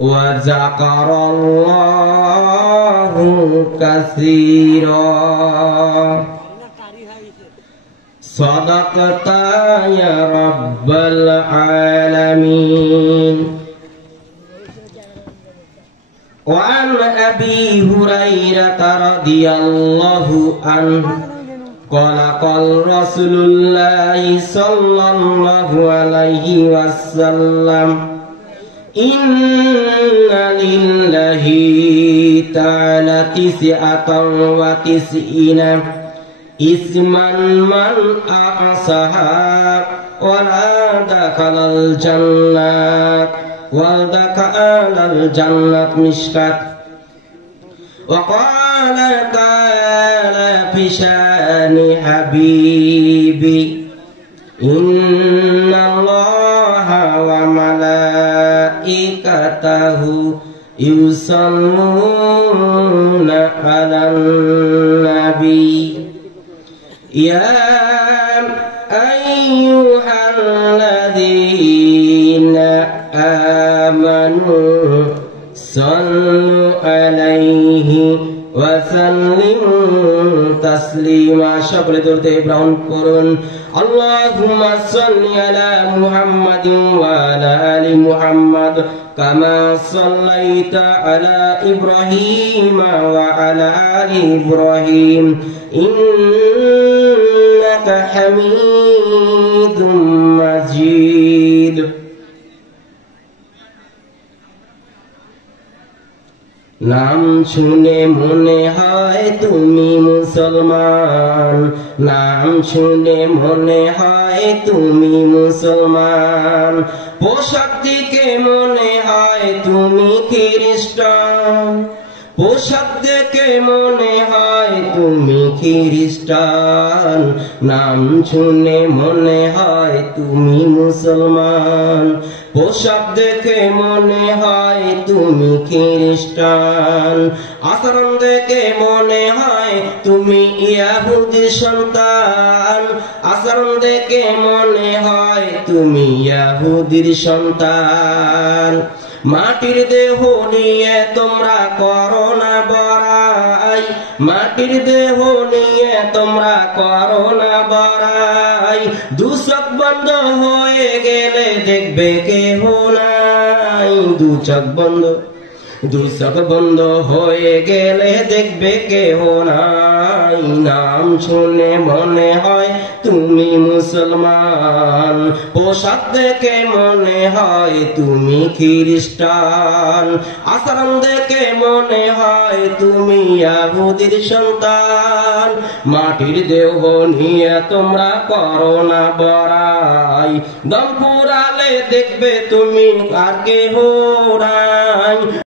وذكر الله كثيرا صدقت يا رب العالمين. وعن أبي هريرة رضي الله عنه قال قال رسول الله صلى الله عليه وسلم إن لله تعالى 99 اسما من أحصاها ولا دخل الجنة ودخل الجنة مشكات. وقال تعالى في شأن حبيبي إن الله وملائكته يصلون على النبي يا أيها الذين آمنوا صلوا عليه وسلموا تسليما. সকলে দরুদ ইব্রাহিম করুন। اللهم صل على محمد وعلى آل محمد كما صليت على إبراهيم وعلى آل إبراهيم إنك حميد مجيد. নাম শুনে মনে হয় তুমি মুসলমান, নাম শুনে মনে হয় তুমি মুসলমান, পোশাক দিকে মনে হয় তুমি খ্রিস্টান, পোশাক দেখে মনে হয় তুমি খ্রিস্টান, নাম শুনে মনে হয় তুমি মুসলমান, পোশাক দেখে মনে হয় তুমি খ্রিস্টান, আচরণ দেখে মনে হয় তুমি ইহুদির সন্তান, আচরণ দেখে মনে হয় তুমি ইহুদির সন্তান। মাটির দেহ নিয়ে তোমরা করো না বড়াই, মাটির দেহ নিয়ে তোমরা করো না বড়াই, দু চোখ বন্ধ হয়ে গেলে দেখবে কেহ নাই, দু চোখ বন্ধ, দু চোখ বন্ধ হয়ে গেলে দেখবে কেহ নাই, নাম শুনে মনে হয় তুমি মুসলমান, পোশাক দেখে মনে হয় তুমি খ্রিস্টান, আচরণ দেখে মনে হয় তুমি ইহুদির সন্তান, মাটির দেহ নিয়ে তোমরা করো না বড়াই, দম ফুরালে দেখবে তুমি আর কেহ নাই।